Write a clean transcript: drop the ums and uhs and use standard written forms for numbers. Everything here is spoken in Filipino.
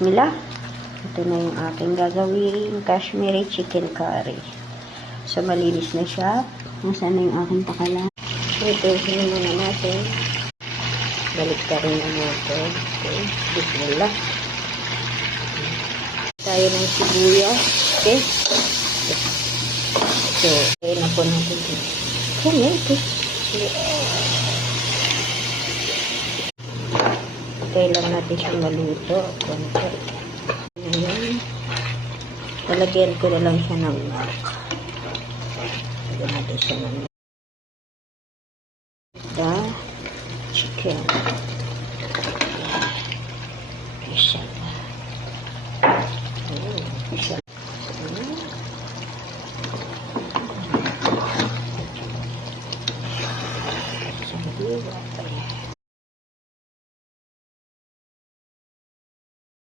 Bismillah. Ito na yung aking gagawin Kashmiri chicken curry. So, malinis na siya. Nasaan na yung aking pakala? Ito, sinin muna natin. Balik ka rin na natin. Okay. Bismillah. Tayo ng sibuyas. Okay. So, ayun na po natin. Okay. Hintay lang natin siya maluto. Konti. Ayan. Lalagyan ko na lang siya ng milk. Lagyan natin siya ng milk. The chicken. Isa.